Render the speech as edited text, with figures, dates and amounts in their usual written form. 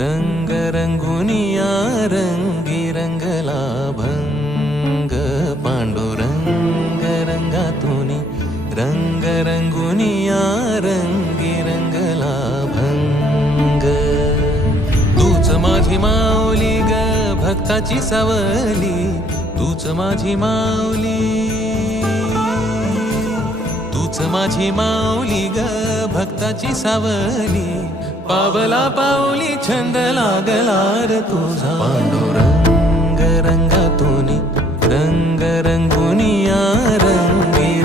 रंग रंगुनिया रंगी रंगला भंग पांडुरंग रंगातुनी रंग रंगुनिया रंगी रंगला भंग तूच माझी माऊली ग भक्ताची सावली तूच माझी माऊली तूच माझी माऊली ग भक्ताची सावली पावला पाऊली छंद लागला रे तुझा पांडुरंग रंगातुनी रंग रंगुनिया रंगी